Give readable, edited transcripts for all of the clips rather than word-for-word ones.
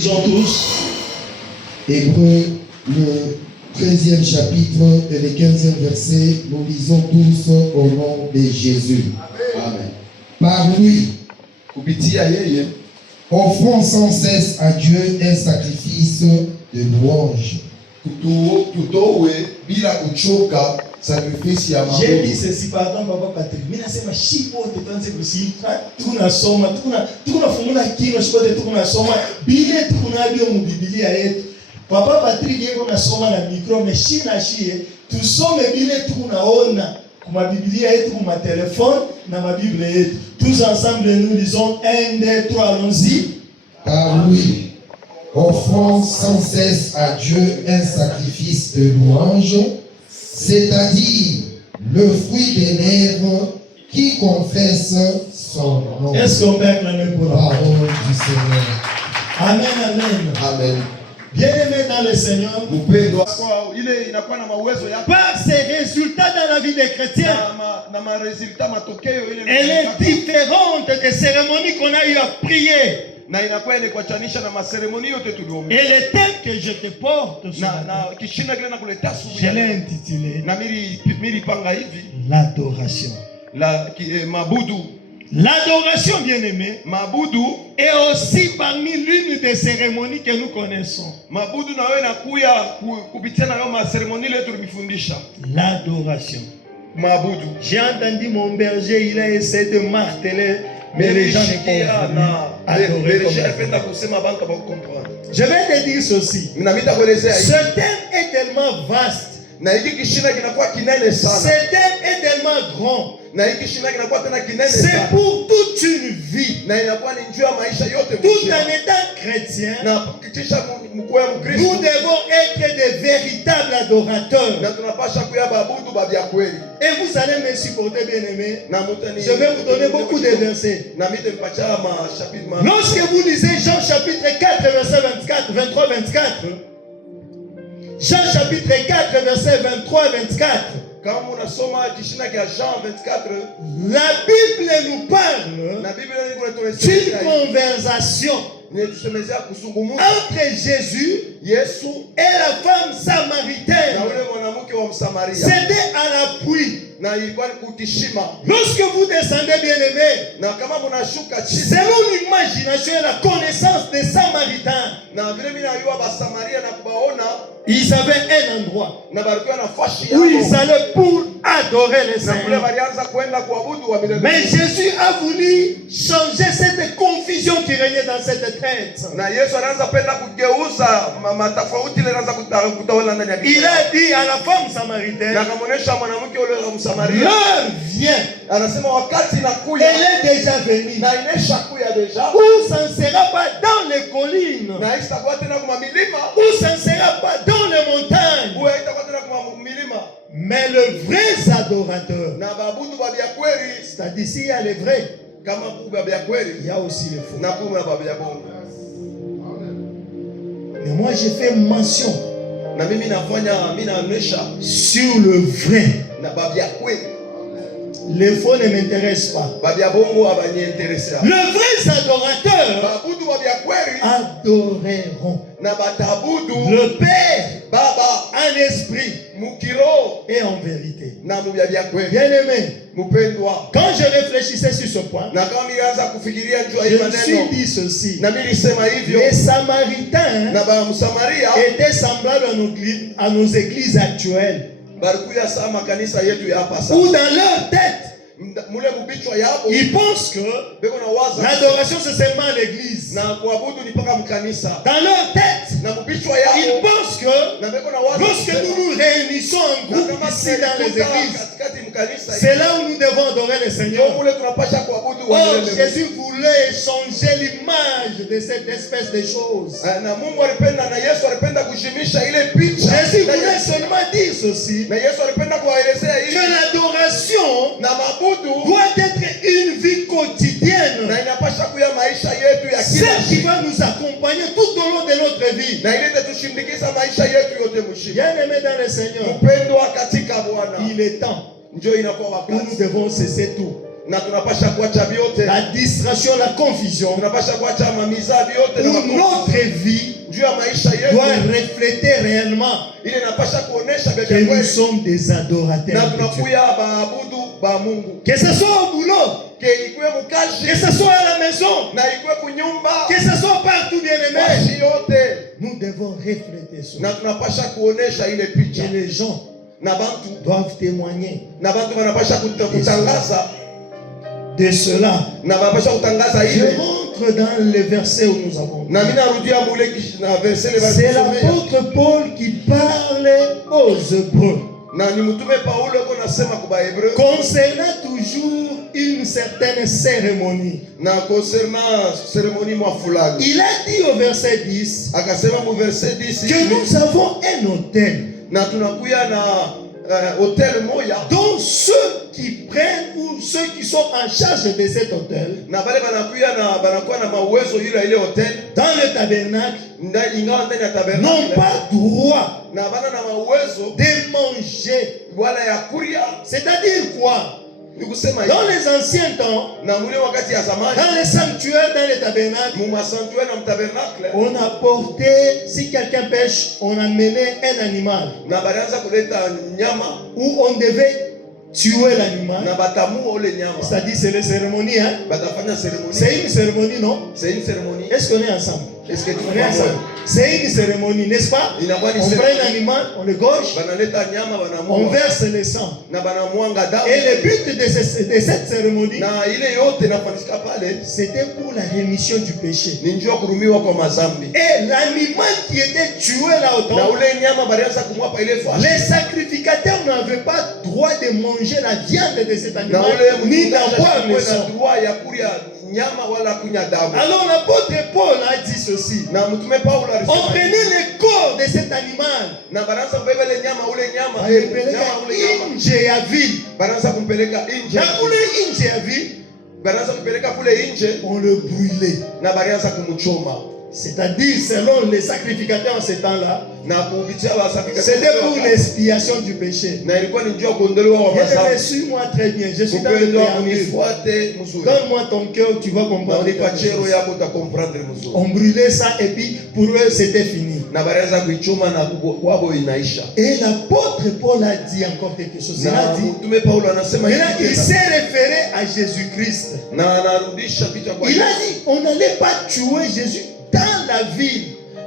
Lisons tous. Hébreux, le 13e chapitre et le 15e verset, nous lisons tous au nom de Jésus. Amen. Par lui, Kupitia yeye offrons sans cesse à Dieu un sacrifice de louange. tutowe bila kuchoka sacrifice ya J'ai dit maombi. ceci, pardon, Papa Patrick. Mimi nasema shipo tutanze kusifa, tunasoma, tunafungula kino shikote tunasoma, bile tunabio mu Biblia yetu. Papa Patrick yeko nasoma na micro meshina shie, tusome bile tunaona kuma Biblia yetu, kuma telefone na ma Bible yetu. Tous ensemble nous lisons 1, 2, 3, allons-y. Par lui, offrons sans cesse à Dieu un sacrifice de louange, c'est-à-dire le fruit des lèvres qui confesse son nom. Est-ce qu'on peut acclamer pour la Parole du Seigneur. Amen, amen. Amen. Bien-aimé dans le Seigneur, Mpendwa ile inakuwa na mawezo yake par ses résultats dans la vie des chrétiens, na maresultat matokeo ile elle est différente des cérémonies qu'on a eu à prier. na inakuwa ni kuachanisha na maseremoni yote tulioomba. Et le thème que je te porte, Na kishinda kile nakuletea je asubuhi l'ai intitulé na mili panga hivi l'adoration. mabudu. L'adoration, bien-aimé, Mabudu est aussi parmi l'une des cérémonies que nous connaissons. mabudu na wewe nakuya kupitia na wewe maseremoni ile tulifundisha. L'adoration. Mabudu. J'ai entendu mon berger, il a essayé de marteler, mais les gens ne comprennent pas. Adorer comme ça. Je vais te dire ceci. Ce thème est tellement vaste. Ce thème est tellement grand. C'est pour toute une vie. Tout en étant chrétien, nous devons être des véritables adorateurs. Et vous allez me supporter, bien-aimés. Je vais vous donner beaucoup de versets. Lorsque vous lisez Jean chapitre 4, verset 24, 23, 24, Jean chapitre 4, verset 23, 24, la Bible nous parle d'une conversation entre Jésus et la femme samaritaine. C'était à la pluie. Lorsque vous descendez, bien-aimés, selon l'imagination et la connaissance des Samaritains, ils avaient un endroit où ils allaient pour adorer les Seigneur. Mais Jésus a voulu changer cette confusion qui régnait dans cette tête. Il a dit à la femme samaritaine, l'heure vient, elle est déjà venue, où ça ne sera pas dans les collines, où ça ne sera pas dans les montagnes, mais le vrai adorateur, c'est-à-dire s'il y a les vrais, il y a aussi les faux. Mais moi j'ai fait mention sur le vrai. Les faux ne m'intéressent pas. Le vrai adorateur adoreront le Père en esprit et en vérité. Bien-aimé, quand je réfléchissais sur ce point, je me suis dit ceci. Les Samaritains étaient semblables à nos églises actuelles, où dans leur tête, ils pensent que l'adoration c'est seulement à l'église. Dans leur tête, ils pensent que lorsque nous nous réunissons en groupe ici dans les églises, c'est là où nous devons adorer le Seigneur. Or, Jésus voulait changer l'image de cette espèce de choses. Jésus voulait seulement dire ceci, que l'adoration doit être une vie quotidienne, celle qui va nous accompagner tout au long de notre vie. Bien-aimé dans le Seigneur, il est temps où nous devons cesser tout na tunapasha kuacha vyote, la distraction, la confusion, tunapasha kuacha mamiza vyote, où notre vie juu ya maisha yetu doit refléter réellement ile inapasha kuonesha que bebe nous kweli sommes des adorateurs na de Dieu. tunakuya baabudu ba Mungu, Que ce soit au boulot, ke ikuwe mukazi que ce soit à la maison, na ikuwe kunyumba, que ce soit partout, bien aimé, basi yote nous devons refléter cela. na tunapasha kuonesha ile picha, Et les gens na bantu doivent témoigner wanapasha kutangaza de cela. na wanapasha kutangaza Je ile. rentre dans le verset où nous avons. Na mimi narudia mule na verset le C'est l'apôtre Paul qui parle aux Hébreux na ni mtume Paulo yuko nasema kwa Hebreu concernant toujours une certaine cérémonie. na concernant cérémonie mwa fulani. Il a dit au verset 10 Akasema mu verset 10 que nous avons un autel na tunakuya na hotel moya dont ceux qui prennent ou ceux qui sont en charge de cet autel na bale banakuwa na mawezo ile hotel dans le tabernacle ingawa ndani ya n'ont tabernacle pas droit na bana na mawezo de manger. wala ya kuria. C'est-à-dire quoi? Ni kusema Dans les anciens temps, na mule wakati ya zamani dans les sanctuaires, dans les tabernacles, mu masanctuaire na mtabernacle on apportait, si quelqu'un pêche, on amenait un animal na balianza kuleta nyama où on devait tuer l'animal. na batamu ole nyama C'est-à-dire, c'est les cérémonies, hein? batafanya cérémonie. C'est une cérémonie, non? C'est une cérémonie. Est-ce qu'on est ensemble? Est-ce que tu On est ensemble. C'est une cérémonie, n'est-ce pas? On prend un animal, on le gorge, banaleta nyama on banamua verse le sang. na banamwanga damu Et le but de cette cérémonie, na ile yote nafanyika pale c'était pour la rémission du péché. ni njoo kurumiwa kwa mazambi. Et l'animal qui était tué là au Na temple, ule nyama balianza kumwapa ile fashi. les sacrificateurs n'avaient pas droit de manger la viande de cet Na animal, ule ni d'en boire le mtumishi sang. droit ya kulia nyama wala kunya damu. Alors l'apôtre Paul a dit ceci. Na mtume Paulo On alisema prenait le corps de cet animal, na banaanza kubeba ile nyama ule nyama anaipeleka ule nyama nje ya ville. banaanza kumpeleka nje. Na kule nje ya ville, Banaanza kupeleka kule nje on le brûlait. na balianza kumchoma. C'est-à-dire, selon les sacrificateurs en ce temps-là, Na kubitia wasafika. c'était pour l'expiation du péché. Na ilikuwa ni njoo kuondolewa wa Je mazambi. suis-moi très bien. Je suis dans le Upendo préambule. unifuate mzuri. Donne-moi ton cœur, tu vas Na comprendre. unipa chero yako utakomprendre mzuri. On brûlait ça et puis pour eux c'était fini. Na balianza kuichoma na kwabo inaisha. Et l'apôtre Paul a dit encore quelque chose. Il a Na dit, mtume Paulo anasema maintenant, il hivi. s'est référé à Jésus-Christ. Na anarudisha picha kwa Il a dit, on n'allait pas tuer Jésus dans la ville,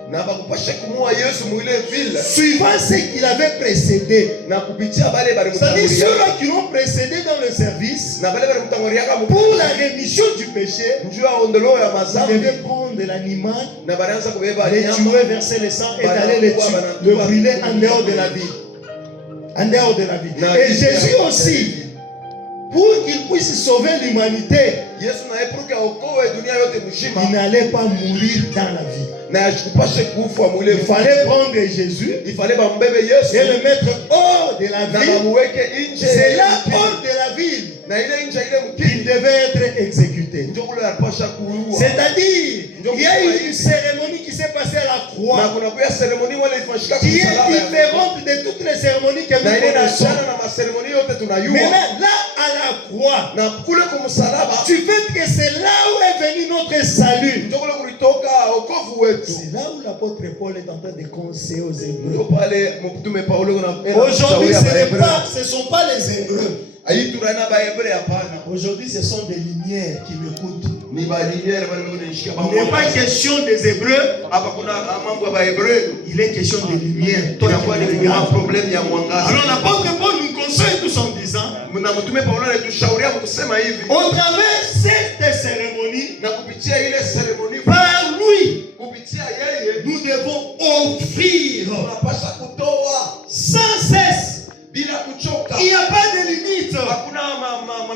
na bakupasha kumua Yesu mwile vile suivant ce qu'il avait précédé. na kupitia bale bali C'est-à-dire mtangulia ceux-là qui l'ont précédé dans le service, na bale bali mtangulia kama pour la rémission du péché, njoo aondolewe ya ils mazambi devaient prendre l'animal, na balianza kubeba les nyama tuer, verser le sang et d'aller le tuer, le brûler en dehors de la ville. En dehors de la ville. Et Jésus aussi, pour qu'il puisse sauver l'humanité, Yesu na epuka okoe dunia yote mzima il n'allait pas mourir dans la vie. na achukupashe kufa mwile. Il fallait prendre Jésus Il fallait bambebe Yesu et le mettre hors de la na ville. bamuweke nje. C'est là, hors de la ville, na ile nje ile qu'il mkini devait être exécuté. ndio kule anapasha kuua. C'est-à-dire, il y a eu une cérémonie qui s'est passée à la Na croix, kuna pia seremoni wale ifanyika qui est kusalama. différente de toutes les cérémonies que Na ile nous connaissons. nachana na maseremoni yote tunayua. Maintenant, là, à la croix, Na kule kumsalaba tu fais que c'est là où est venu notre salut. ndio kule kulitoka wokovu wetu. C'est là où l'apôtre Paul est en train de conseiller aux Hébreux. Ndio pale mtume Paulo Aujourd'hui, ce ne sont pas les Hébreux. aiturana ba Hebreu hapana. Aujourd'hui, ce sont des lumières qui m'écoutent. Ni ba liniere bali unashika ba. Il n'est pas question des Hébreux, Hapa kuna mambo ya ba Hebreu. il est question des lumières. Toi, Inakuwa tu ni regardes. problem ya mwangaza. Alors l'apôtre Paul nous conseille tous en disant, Na mtume Paulo anatushauri kusema hivi au travers cette cérémonie, na kupitia ile seremoni par lui, kupitia yeye nous devons offrir tunapasha kutoa sans cesse. bila kuchoka. Il n'y a pas de limite. Hakuna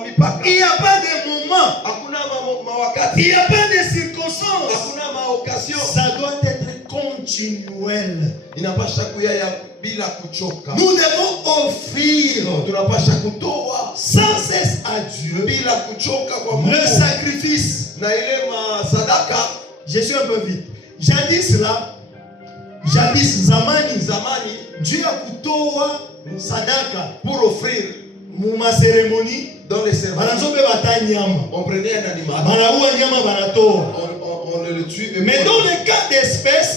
mipaka. Il n'y a pas de moment. Hakuna mawakati. Il n'y a pas de circonstances. Hakuna maokasio. Ça doit être continuel. Inapasha kuyaya bila kuchoka. Nous devons offrir Tunapasha kutoa sans cesse à Dieu bila kuchoka kwa Mungu. le sacrifice. Na ile masadaka. Je suis un peu vite. Jadis là, zamani, Zamani Dieu a kutoa sadaka pour offrir ma cérémonie Dans les cérémonies, on prenait un animal, on on le tue. mais dans le cas d'espèce,